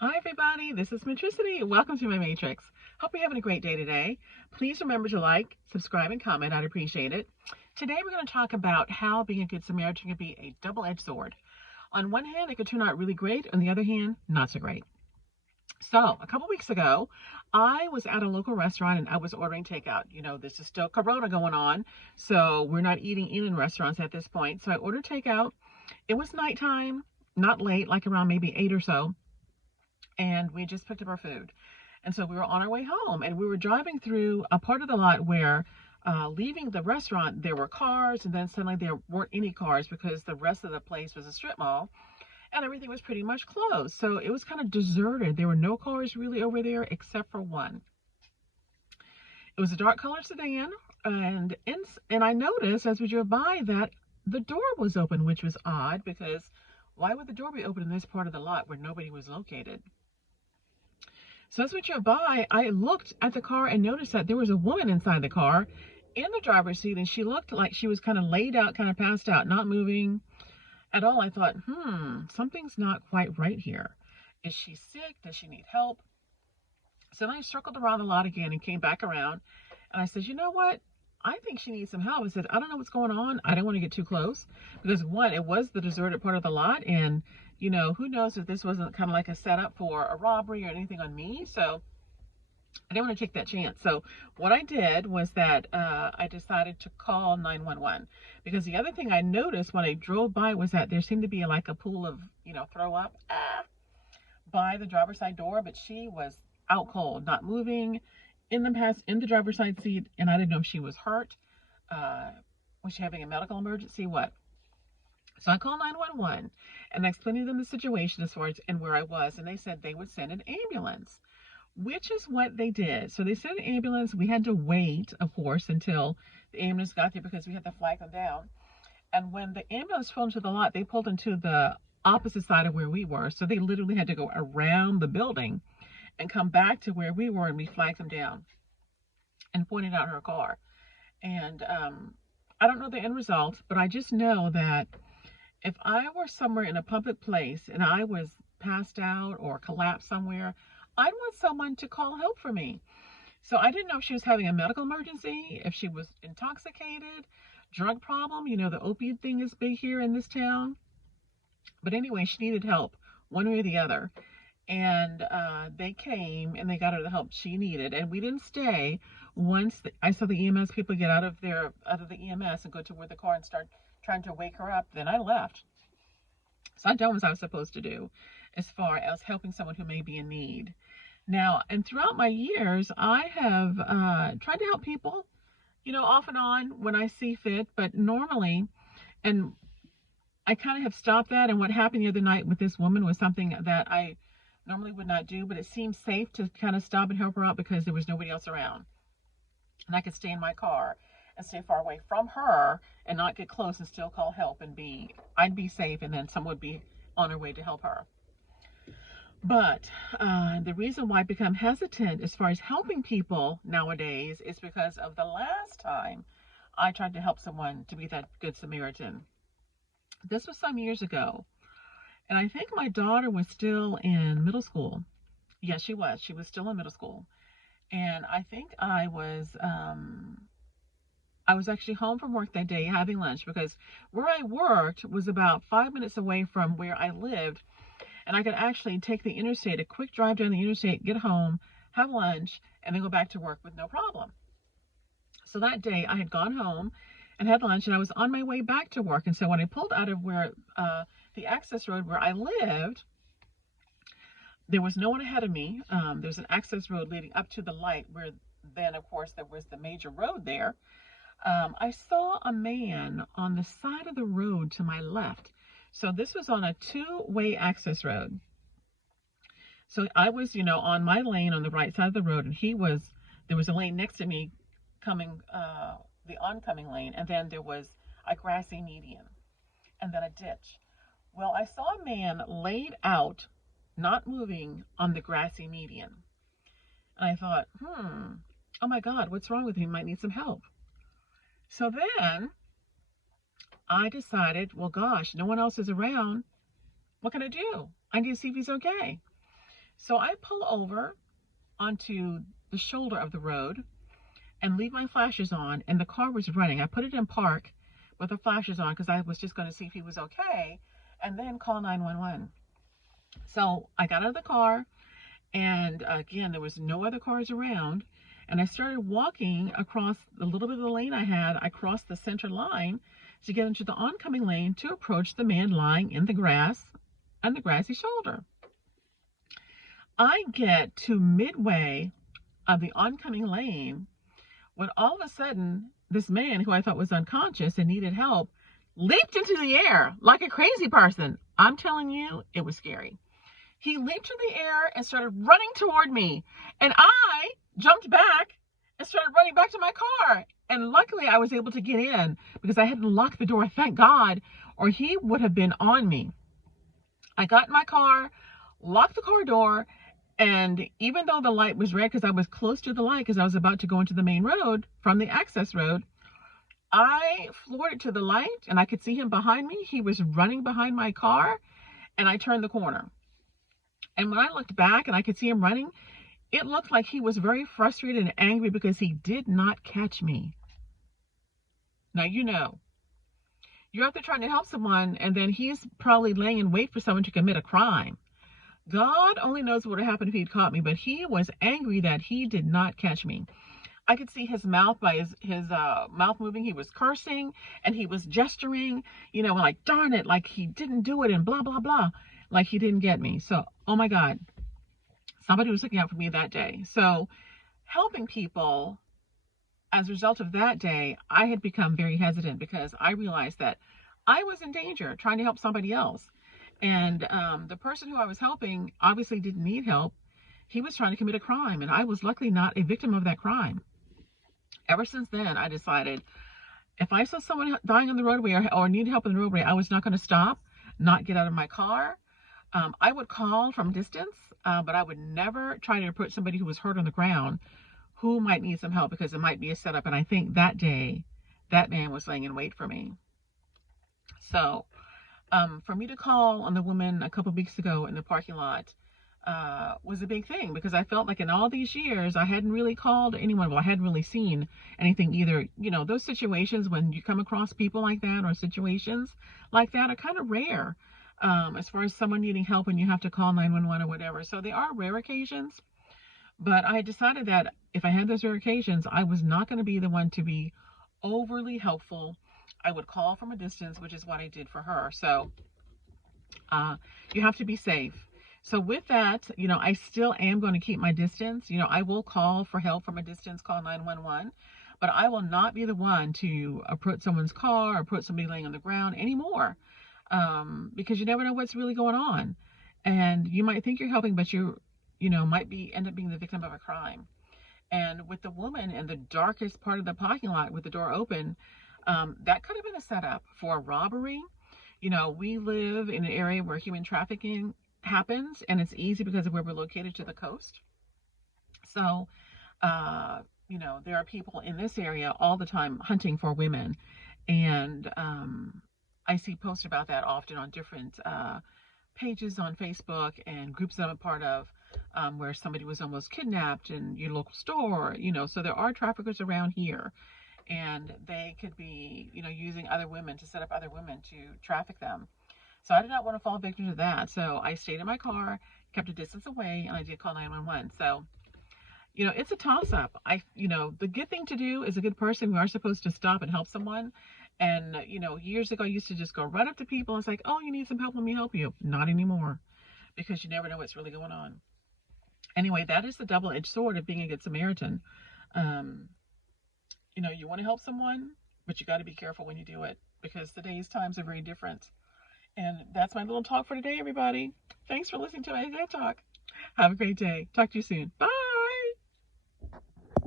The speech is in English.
Hi everybody, this is Matricity. Welcome to my Matrix. Hope you're having a great day today. Please remember to like, subscribe, and comment. I'd appreciate it. Today we're going to talk about how being a good Samaritan can be a double-edged sword. On one hand, it could turn out really great. On the other hand, not so great. So a couple weeks ago, I was at a local restaurant and I was ordering takeout. You know, this is still Corona going on, so we're not eating in restaurants at this point. So I ordered takeout. It was nighttime, not late, like around maybe 8 or so, and we just picked up our food. And so we were on our way home, and we were driving through a part of the lot where, leaving the restaurant, there were cars, and then suddenly there weren't any cars because the rest of the place was a strip mall, and everything was pretty much closed. So it was kind of deserted. There were no cars really over there except for one. It was a dark colored sedan, and I noticed as we drove by that the door was open, which was odd because why would the door be open in this part of the lot where nobody was located? So as we drove by, I looked at the car and noticed that there was a woman inside the car in the driver's seat, and she looked like she was kind of laid out, kind of passed out, not moving at all. I thought, something's not quite right here. Is she sick? Does she need help? So then I circled around the lot again and came back around, and I said, you know what? I think she needs some help. I said, I don't know what's going on. I don't want to get too close because one, it was the deserted part of the lot, and who knows if this wasn't kind of like a setup for a robbery or anything on me. So I didn't want to take that chance. So what I did was that I decided to call 911 because the other thing I noticed when I drove by was that there seemed to be like a pool of, throw up by the driver's side door, but she was out cold, not moving in the driver's side seat, and I didn't know if she was hurt. Was she having a medical emergency? What? So I called 911 and I explained to them the situation as far as and where I was, and they said they would send an ambulance, which is what they did. So they sent an ambulance. We had to wait, of course, until the ambulance got there because we had to flag them down. And when the ambulance pulled into the lot, they pulled into the opposite side of where we were. So they literally had to go around the building and come back to where we were, and we flagged them down and pointed out her car. And I don't know the end result, but I just know that if I were somewhere in a public place and I was passed out or collapsed somewhere, I'd want someone to call help for me. So I didn't know if she was having a medical emergency, if she was intoxicated, drug problem. The opiate thing is big here in this town. But anyway, she needed help one way or the other. And they came and they got her the help she needed. And we didn't stay. Once I saw the EMS people get out of the EMS and go to where the car and start trying to wake her up, then I left. So I done what I was supposed to do as far as helping someone who may be in need. Now, and throughout my years, I have tried to help people, off and on when I see fit, but normally, and I kind of have stopped that. And what happened the other night with this woman was something that I normally would not do, but it seemed safe to kind of stop and help her out because there was nobody else around. And I could stay in my car and stay far away from her and not get close and still call help and I'd be safe, and then someone would be on her way to help her. But the reason why I become hesitant as far as helping people nowadays is because of the last time I tried to help someone to be that good Samaritan. This was some years ago, and I think my daughter was still in middle school. Yes, she was. She was still in middle school. And I think I was actually home from work that day having lunch because where I worked was about 5 minutes away from where I lived, and I could actually take the interstate, a quick drive down the interstate, get home, have lunch, and then go back to work with no problem. So that day I had gone home and had lunch, and I was on my way back to work. And so when I pulled out of where the access road where I lived, there was no one ahead of me. There's an access road leading up to the light where then, of course, there was the major road there. I saw a man on the side of the road to my left. So this was on a two-way access road. So I was, on my lane on the right side of the road, and there was a lane next to me coming, the oncoming lane, and then there was a grassy median, and then a ditch. Well, I saw a man laid out, not moving on the grassy median. And I thought, oh my God, what's wrong with him? He might need some help. So then I decided, well, gosh, no one else is around. What can I do? I need to see if he's okay. So I pull over onto the shoulder of the road and leave my flashes on, and the car was running. I put it in park with the flashes on because I was just going to see if he was okay and then call 911. So I got out of the car, and again, there was no other cars around, and I started walking across the little bit of the lane I had. I crossed the center line to get into the oncoming lane to approach the man lying in the grass on the grassy shoulder. I get to midway of the oncoming lane when all of a sudden this man, who I thought was unconscious and needed help, leaped into the air like a crazy person. I'm telling you, it was scary. He leaped in the air and started running toward me, and I jumped back and started running back to my car. And luckily I was able to get in because I hadn't locked the door, thank God, or he would have been on me. I got in my car, locked the car door, and even though the light was red because I was close to the light because I was about to go into the main road from the access road, I floored it to the light and I could see him behind me. He was running behind my car, and I turned the corner. And when I looked back and I could see him running, it looked like he was very frustrated and angry because he did not catch me. Now, you're out there trying to help someone, and then he's probably laying in wait for someone to commit a crime. God only knows what would have happened if he'd caught me, but he was angry that he did not catch me. I could see his mouth by his mouth moving. He was cursing and he was gesturing, like, darn it, like he didn't do it and blah, blah, blah, like he didn't get me. So, oh my God, somebody was looking out for me that day. So helping people, as a result of that day, I had become very hesitant because I realized that I was in danger trying to help somebody else. And the person who I was helping obviously didn't need help. He was trying to commit a crime, and I was luckily not a victim of that crime. Ever since then, I decided if I saw someone dying on the roadway or needed help on the roadway, I was not going to stop, not get out of my car. I would call from distance, but I would never try to approach somebody who was hurt on the ground who might need some help because it might be a setup. And I think that day, that man was laying in wait for me. So for me to call on the woman a couple of weeks ago in the parking lot was a big thing because I felt like in all these years I hadn't really called anyone. Well, I hadn't really seen anything either. Those situations when you come across people like that or situations like that are kind of rare as far as someone needing help and you have to call 911 or whatever. So they are rare occasions. But I decided that if I had those rare occasions, I was not going to be the one to be overly helpful. I would call from a distance, which is what I did for her. So you have to be safe. So with that, I still am going to keep my distance. I will call for help from a distance, call 911, but I will not be the one to approach someone's car or put somebody laying on the ground anymore because you never know what's really going on. And you might think you're helping, but you might end up being the victim of a crime. And with the woman in the darkest part of the parking lot with the door open, that could have been a setup for a robbery. We live in an area where human trafficking happens, and it's easy because of where we're located to the coast. So, there are people in this area all the time hunting for women. And I see posts about that often on different pages on Facebook and groups that I'm a part of where somebody was almost kidnapped in your local store, so there are traffickers around here. And they could be, using other women to set up other women to traffic them. So I did not want to fall victim to that. So I stayed in my car, kept a distance away, and I did call 911. So, it's a toss-up. The good thing to do as a good person, we are supposed to stop and help someone. And, years ago, I used to just go right up to people and it's like, oh, you need some help, let me help you. Not anymore, because you never know what's really going on. Anyway, that is the double-edged sword of being a good Samaritan. You want to help someone, but you got to be careful when you do it because today's times are very different. And that's my little talk for today, everybody. Thanks for listening to my TED Talk. Have a great day. Talk to you soon. Bye.